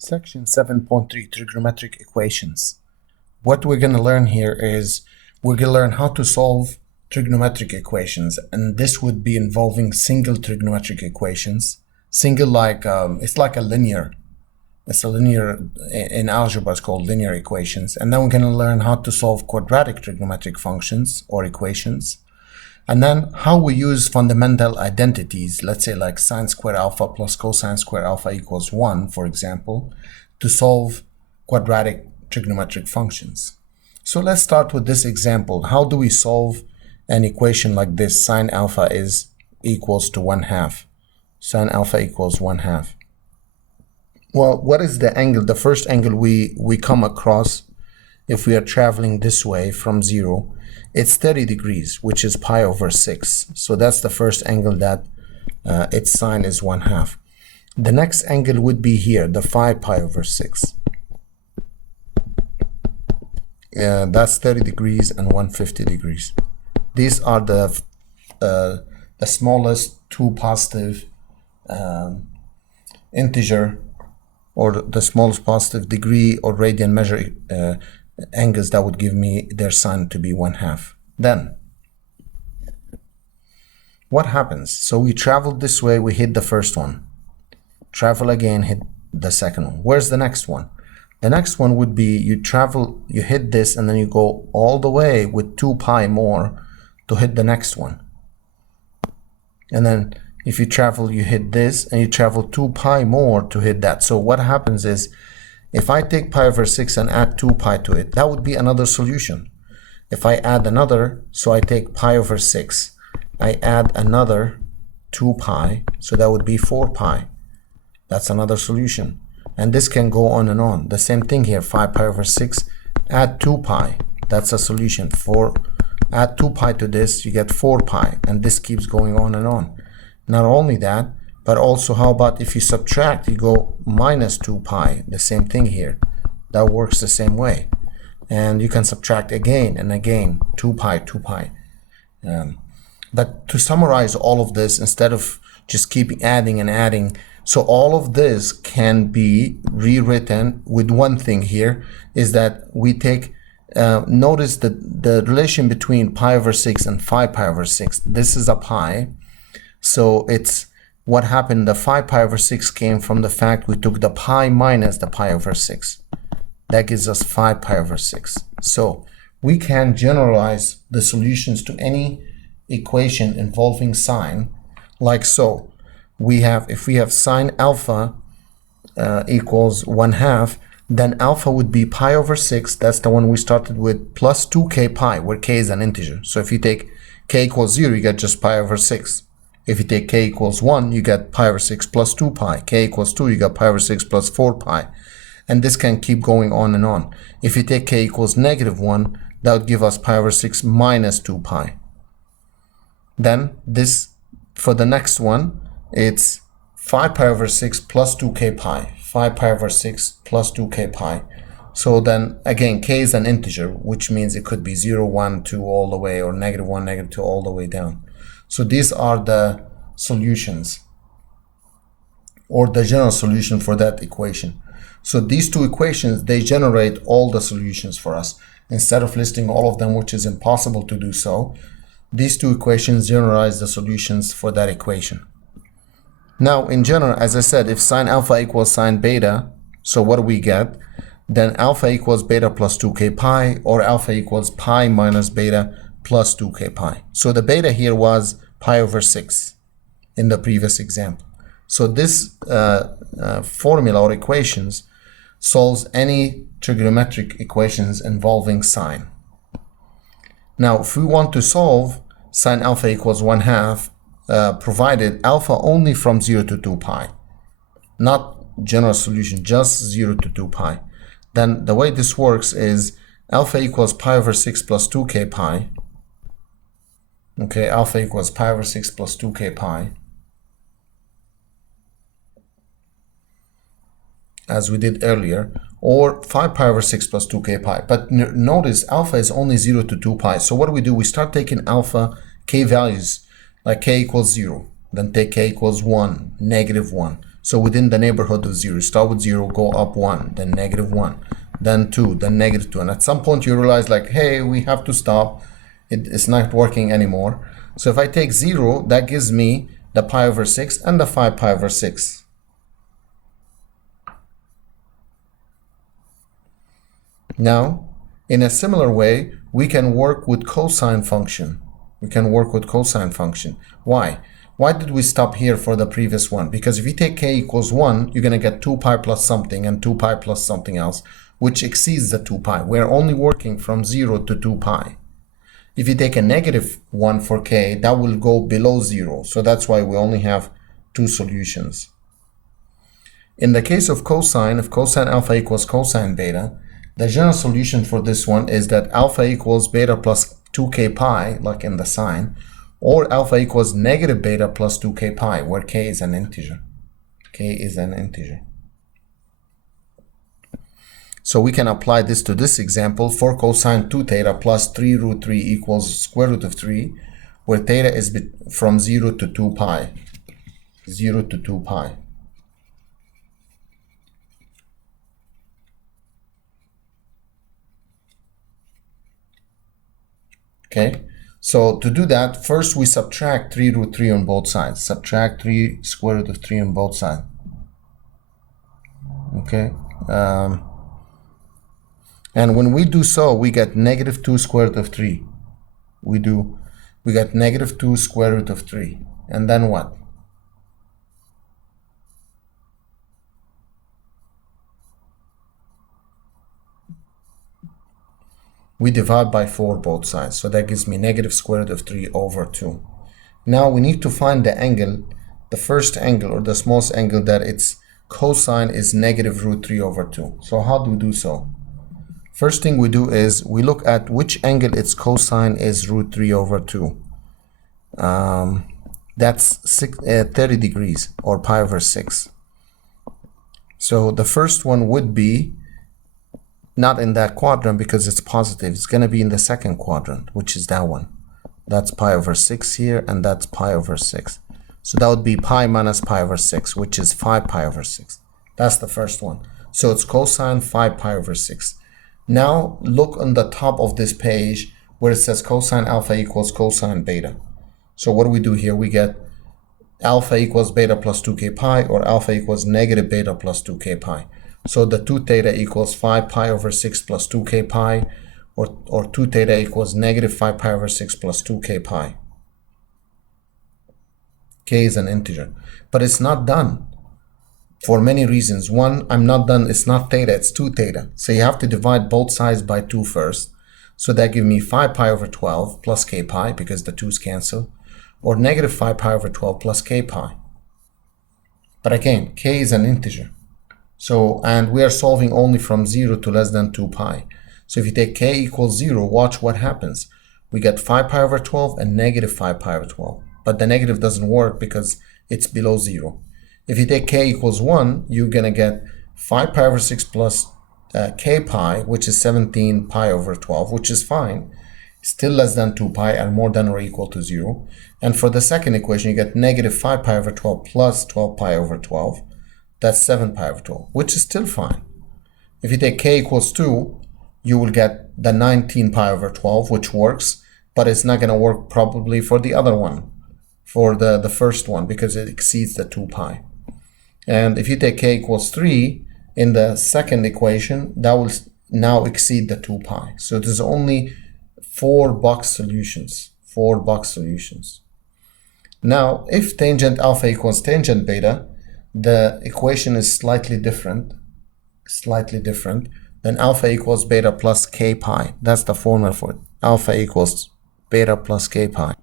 Section 7.3 Trigonometric Equations. What we're going to learn here is we're going to learn how to solve trigonometric equations, and this would be involving single trigonometric equations. Single, like it's like a linear. It's a linear, in algebra it's called linear equations. And then we're going to learn how to solve quadratic trigonometric functions or equations. And then how we use fundamental identities, let's say like sine squared alpha plus cosine squared alpha equals 1, for example, to solve quadratic trigonometric functions. So let's start with this example. How do we solve an equation like this? Sine alpha is equals to 1/2. Sine alpha equals 1/2. Well, what is the angle? The first angle we come across if we are traveling this way from 0, it's 30 degrees, which is pi over 6. So that's the first angle that its sine is 1/2. The next angle would be here, the 5 pi over 6. That's 30 degrees and 150 degrees. These are the smallest two positive integer, or the smallest positive degree or radian measure angles that would give me their sine to be 1/2. Then what happens? So we traveled this way, we hit the first one, travel again, hit the second one. Where's the next one? The next one would be you travel, you hit this, and then you go all the way with 2 pi more to hit the next one. And then if you travel, you hit this, and you travel 2 pi more to hit that. So what happens is, if I take pi over 6 and add 2 pi to it, that would be another solution. If I add another, so I take pi over 6, I add another 2 pi, so that would be 4 pi. That's another solution. And this can go on and on. The same thing here, 5 pi over 6, add 2 pi, that's a solution. Add 2 pi to this, you get 4 pi, and this keeps going on and on. Not only that, but also, how about if you subtract, you go minus 2 pi, the same thing here. That works the same way. And you can subtract again and again, 2 pi, 2 pi. But to summarize all of this, instead of just keep adding and adding, so all of this can be rewritten with one thing here, is that we take, notice the relation between pi over 6 and 5 pi over 6. This is a pi. So it's what happened, the 5 pi over 6 came from the fact we took the pi minus the pi over 6. That gives us 5 pi over 6. So we can generalize the solutions to any equation involving sine, like so. We have, if we have sine alpha equals 1/2, then alpha would be pi over 6, that's the one we started with, plus 2k pi, where k is an integer. So if you take k equals 0, you get just pi over 6. If you take k equals 1, you get pi over 6 plus 2 pi. K equals 2, you get pi over 6 plus 4 pi. And this can keep going on and on. If you take k equals -1, that would give us pi over 6 minus 2 pi. Then this, for the next one, it's 5 pi over 6 plus 2k pi. 5 pi over 6 plus 2k pi. So then, again, k is an integer, which means it could be 0, 1, 2 all the way, or -1, -2 all the way down. So these are the solutions, or the general solution for that equation. So these two equations, they generate all the solutions for us. Instead of listing all of them, which is impossible to do so, these two equations generalize the solutions for that equation. Now, in general, as I said, if sine alpha equals sine beta, so what do we get? Then alpha equals beta plus 2k pi, or alpha equals pi minus beta plus 2k pi. So the beta here was pi over 6 in the previous example. So this formula or equations solves any trigonometric equations involving sine. Now, if we want to solve sine alpha equals 1/2, provided alpha only from 0 to 2 pi, not general solution, just 0 to 2 pi, then the way this works is alpha equals pi over 6 plus 2k pi. Okay, alpha equals pi over 6 plus 2k pi, as we did earlier, or 5 pi over 6 plus 2k pi. But notice alpha is only 0 to 2 pi. So what do? We start taking alpha k values, like k equals 0, then take k equals 1, -1. So within the neighborhood of 0, start with 0, go up 1, then -1, then 2, then -2. And at some point you realize like, hey, we have to stop. It's not working anymore. So if I take 0, that gives me the pi over 6 and the 5 pi over 6. Now, in a similar way, we can work with cosine function. Why? Why did we stop here for the previous one? Because if you take k equals 1, you're going to get 2 pi plus something and 2 pi plus something else, which exceeds the 2 pi. We're only working from 0 to 2 pi. If you take a -1 for k, that will go below 0. So that's why we only have 2 solutions. In the case of cosine, if cosine alpha equals cosine beta, the general solution for this one is that alpha equals beta plus 2k pi, like in the sine, or alpha equals negative beta plus 2k pi, where k is an integer. So we can apply this to this example for cosine 2 theta plus 3 root 3 equals square root of 3, where theta is from 0 to 2 pi. 0 to 2 pi. Okay, so to do that, first we subtract 3 root 3 on both sides. Subtract 3 square root of 3 on both sides. Okay. And when we do so, we get -2 square root of 3. We get -2 square root of 3. And then what? We divide by 4 both sides. So that gives me negative square root of 3 over 2. Now we need to find the angle, the first angle or the smallest angle that its cosine is negative root 3 over 2. So how do we do so? First thing we do is we look at which angle its cosine is root 3 over 2. That's 30 degrees or pi over 6. So the first one would be not in that quadrant because it's positive. It's going to be in the second quadrant, which is that one. That's pi over 6 here, and that's pi over 6. So that would be pi minus pi over 6, which is 5 pi over 6. That's the first one. So it's cosine 5 pi over 6. Now look on the top of this page where it says cosine alpha equals cosine beta. So what do we do here? We get alpha equals beta plus 2k pi, or alpha equals negative beta plus 2k pi. So the 2 theta equals 5 pi over 6 plus 2k pi, or 2 theta equals negative 5 pi over 6 plus 2k pi. K is an integer, but it's not done for many reasons. One, I'm not done, it's not theta, it's 2 theta. So you have to divide both sides by 2 first. So that gives me 5 pi over 12 plus k pi, because the 2's cancel, or negative 5 pi over 12 plus k pi. But again, k is an integer. So, and we are solving only from 0 to less than 2 pi. So if you take k equals 0, watch what happens. We get 5 pi over 12 and negative 5 pi over 12. But the negative doesn't work because it's below 0. If you take k equals 1, you're going to get 5 pi over 6 plus k pi, which is 17 pi over 12, which is fine. Still less than 2 pi and more than or equal to 0. And for the second equation, you get negative 5 pi over 12 plus 12 pi over 12. That's 7 pi over 12, which is still fine. If you take k equals 2, you will get the 19 pi over 12, which works, but it's not going to work probably for the other one, for the first one, because it exceeds the 2 pi. And if you take k equals 3 in the second equation, that will now exceed the 2 pi. So there's only 4 box solutions. 4 box solutions. Now, if tangent alpha equals tangent beta, the equation is slightly different. Then alpha equals beta plus k pi. That's the formula for it. Alpha equals beta plus k pi.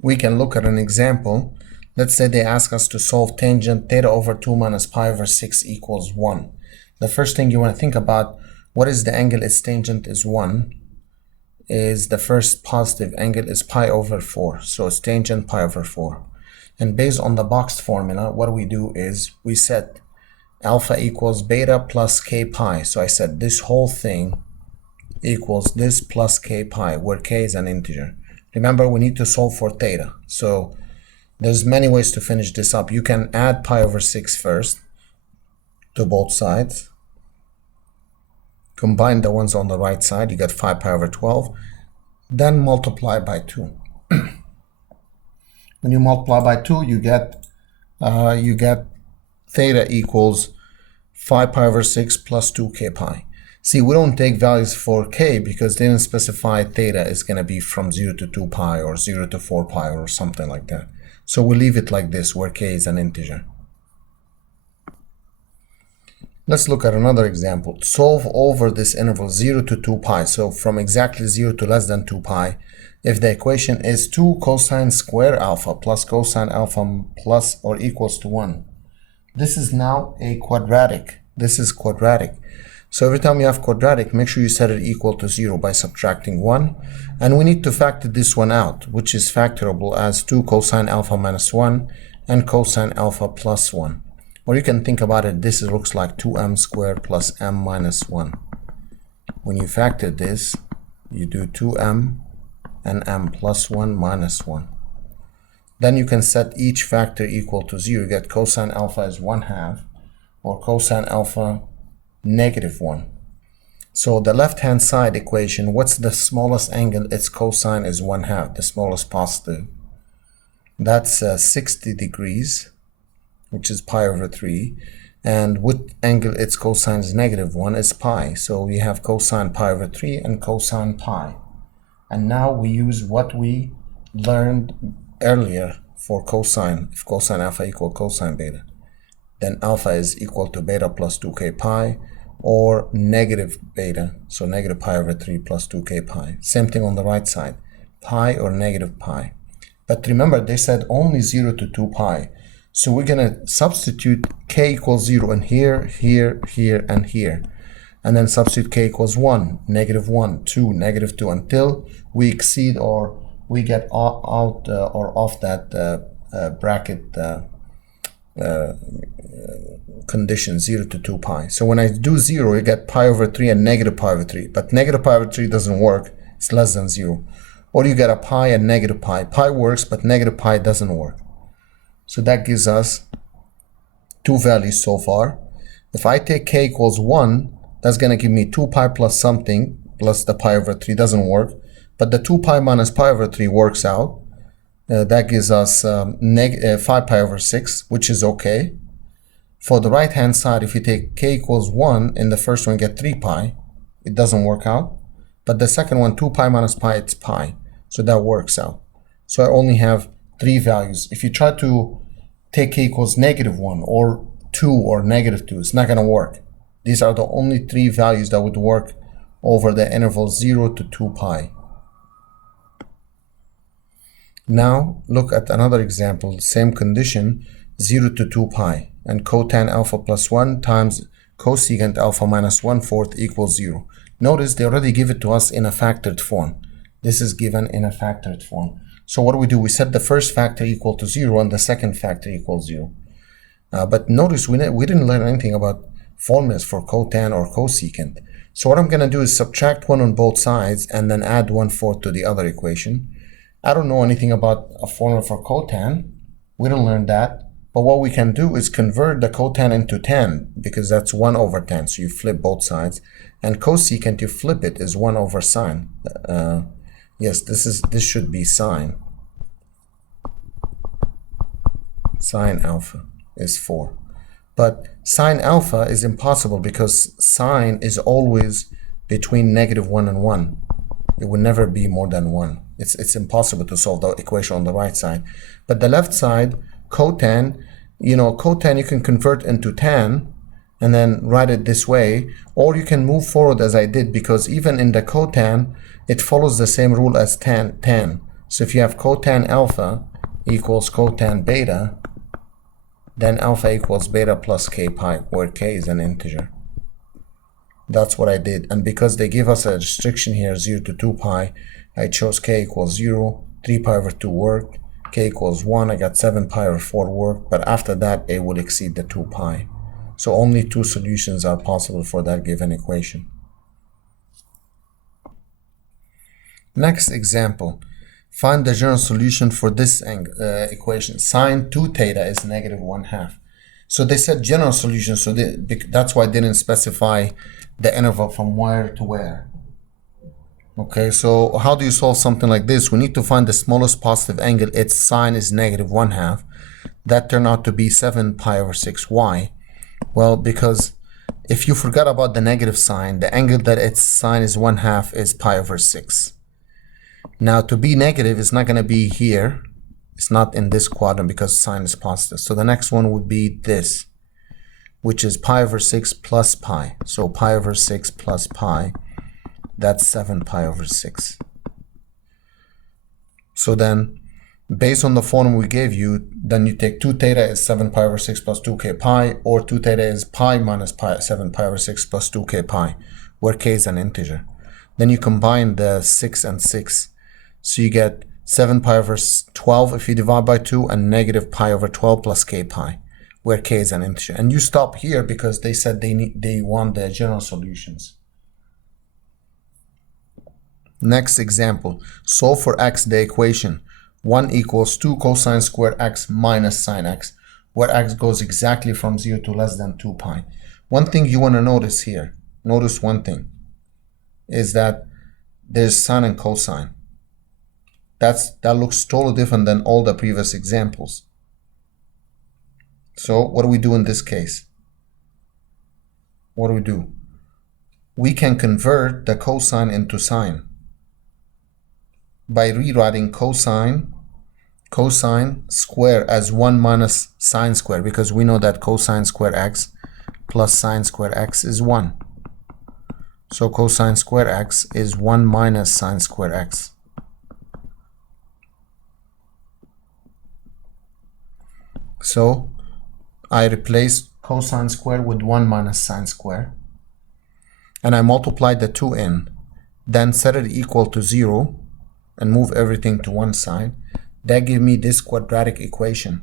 We can look at an example. Let's say they ask us to solve tangent theta over 2 minus pi over 6 equals 1. The first thing you want to think about, what is the angle its tangent is 1, is the first positive angle is pi over 4. So it's tangent pi over 4. And based on the boxed formula, what we do is we set alpha equals beta plus k pi. So I said this whole thing equals this plus k pi, where k is an integer. Remember, we need to solve for theta. So There's many ways to finish this up. You can add pi over 6 first to both sides. Combine the ones on the right side, you get 5 pi over 12. Then multiply by 2. When you multiply by 2, you get theta equals 5 pi over 6 plus 2k pi. See, we don't take values for k because they didn't specify theta is going to be from 0 to 2 pi or 0 to 4 pi or something like that. So we leave it like this, where k is an integer. Let's look at another example. Solve over this interval 0 to 2 pi. So from exactly 0 to less than 2 pi, if the equation is 2 cosine square alpha plus cosine alpha plus or equals to 1. This is now a quadratic. This is quadratic. So every time you have quadratic, make sure you set it equal to 0 by subtracting 1. And we need to factor this one out, which is factorable as 2 cosine alpha minus 1 and cosine alpha plus 1. Or you can think about it, this looks like 2m squared plus m minus 1. When you factor this, you do 2m and m plus 1 minus 1. Then you can set each factor equal to 0. You get cosine alpha is 1/2 or cosine alpha -1. So the left-hand side equation, what's the smallest angle? Its cosine is 1/2, the smallest positive. That's 60 degrees, which is pi over 3. And what angle its cosine is -1 is pi. So we have cosine pi over 3 and cosine pi. And now we use what we learned earlier for cosine. If cosine alpha equal cosine beta, then alpha is equal to beta plus 2k pi, or negative beta, so negative pi over 3 plus 2k pi. Same thing on the right side, pi or negative pi. But remember, they said only 0 to 2 pi. So we're going to substitute k equals 0 in here, here, here, and here. And then substitute k equals 1, -1, 2, -2, until we exceed or we get out or off that bracket condition 0 to 2 pi. So when I do 0, you get pi over 3 and negative pi over 3. But negative pi over 3 doesn't work. It's less than 0. Or you get a pi and negative pi. Pi works, but negative pi doesn't work. So that gives us two values so far. If I take k equals 1, that's going to give me 2 pi plus something, plus the pi over 3 doesn't work. But the 2 pi minus pi over 3 works out. That gives us 5 pi over 6, which is okay. For the right hand side, if you take k equals 1, in the first one you get 3 pi. It doesn't work out. But the second one, 2 pi minus pi, it's pi. So that works out. So I only have 3 values. If you try to take k equals -1 or 2 or -2, it's not going to work. These are the only 3 values that would work over the interval 0 to 2 pi. Now look at another example, same condition, 0 to 2 pi, and cotan alpha plus 1 times cosecant alpha minus 1/4 equals 0. Notice they already give it to us in a factored form. This is given in a factored form. So what do? We set the first factor equal to 0 and the second factor equals 0. But notice we didn't learn anything about formulas for cotan or cosecant. So what I'm going to do is subtract 1 on both sides and then add 1/4 to the other equation. I don't know anything about a formula for cotan. We didn't learn that. But what we can do is convert the cotan into tan, because that's 1 over tan. So you flip both sides. And cosecant, you flip it, is 1 over sine. Yes, this should be sine. Sine alpha is 4. But sine alpha is impossible because sine is always between -1 and 1. It will never be more than 1. It's impossible to solve the equation on the right side. But the left side, cotan, cotan you can convert into tan and then write it this way, or you can move forward as I did, because even in the cotan, it follows the same rule as tan. So if you have cotan alpha equals cotan beta, then alpha equals beta plus k pi, where k is an integer. That's what I did. And because they give us a restriction here, 0 to 2 pi, I chose k equals 0, 3 pi over 2 worked, k equals 1, I got 7 pi over 4 worked, but after that it would exceed the 2 pi. So only 2 solutions are possible for that given equation. Next example, Find the general solution for this equation. Sine 2 theta is negative 1/2. So they said general solution, so that's why I didn't specify the interval from where to where. Okay, so how do you solve something like this? We need to find the smallest positive angle. Its sine is negative 1/2. That turned out to be 7 pi over 6. Why? Well, because if you forgot about the negative sign, the angle that its sine is 1/2 is pi over 6. Now, to be negative is not going to be here. It's not in this quadrant because sine is positive. So the next one would be this, which is pi over 6 plus pi. So pi over 6 plus pi, that's 7 pi over 6. So then, based on the formula we gave you, then you take 2 theta is 7 pi over 6 plus 2k pi, or 2 theta is pi minus pi, 7 pi over 6 plus 2k pi, where k is an integer. Then you combine the 6 and 6. So you get 7 pi over 12 if you divide by 2, and negative pi over 12 plus k pi, where k is an integer. And you stop here because they said they want the general solutions. Next example, solve for x the equation 1 equals 2 cosine squared x minus sine x, where x goes exactly from 0 to less than 2 pi. One thing you want to notice here, notice one thing, is that there's sine and cosine. That looks totally different than all the previous examples. So what do we do in this case? What do we do? We can convert the cosine into sine by rewriting cosine square as 1 minus sine square, because we know that cosine square x plus sine square x is 1. So cosine square x is 1 minus sine square x. So I replace cosine square with 1 minus sine square, and I multiply the 2 in, then set it equal to 0 and move everything to one side. That gives me this quadratic equation,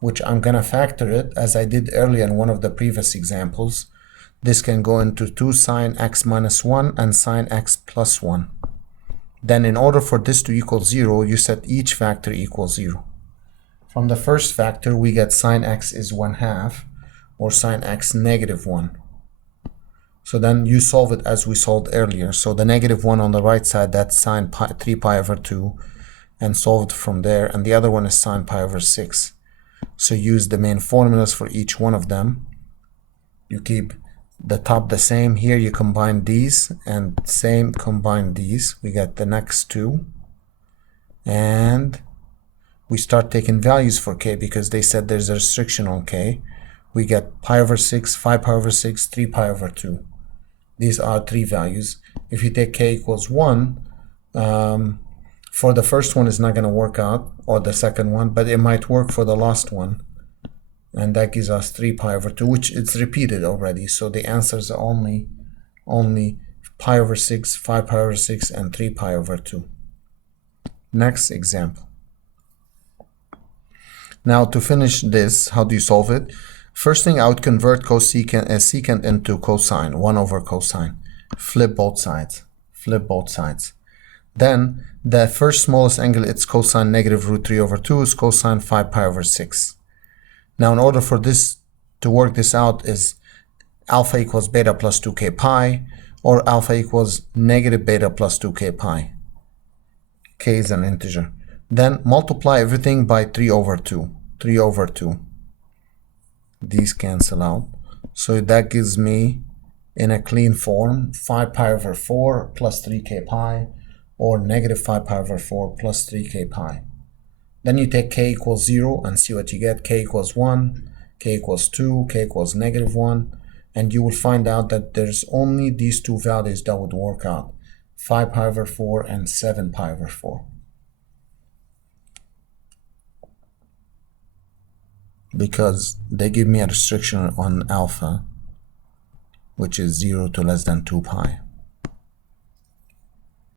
which I'm gonna factor it as I did earlier in one of the previous examples. This can go into 2 sine x minus 1 and sine x plus 1. Then in order for this to equal 0, you set each factor equals 0. From the first factor, we get sine x is 1/2, or sine x negative 1. So then you solve it as we solved earlier. So the negative 1 on the right side, that's sine 3 pi over 2, and solve it from there. And the other one is sine pi over 6. So use the main formulas for each one of them. You keep the top the same. Here you combine these, and same combine these. We get the next two. And we start taking values for k because they said there's a restriction on k. We get pi over 6, 5 pi over 6, 3 pi over 2. These are 3 values. If you take k equals 1, for the first one it's not going to work out, or the second one, but it might work for the last one. And that gives us 3 pi over 2, which it's repeated already. So the answers are only pi over 6, 5 pi over 6, and 3 pi over 2. Next example. Now to finish this, how do you solve it? First thing, I would convert secant into cosine, 1 over cosine. Flip both sides. Flip both sides. Then the first smallest angle, it's cosine negative root 3 over 2 is cosine 5 pi over 6. Now in order for this to work this out is alpha equals beta plus 2k pi, or alpha equals negative beta plus 2k pi. K is an integer. Then multiply everything by 3 over 2. 3 over 2. These cancel out. So that gives me, in a clean form, 5 pi over 4 plus 3k pi, or negative 5 pi over 4 plus 3k pi. Then you take k equals 0 and see what you get. K equals 1, k equals 2, k equals negative 1, and you will find out that there's only these two values that would work out. 5 pi over 4 and 7 pi over 4. Because they give me a restriction on alpha, which is 0 to less than 2 pi.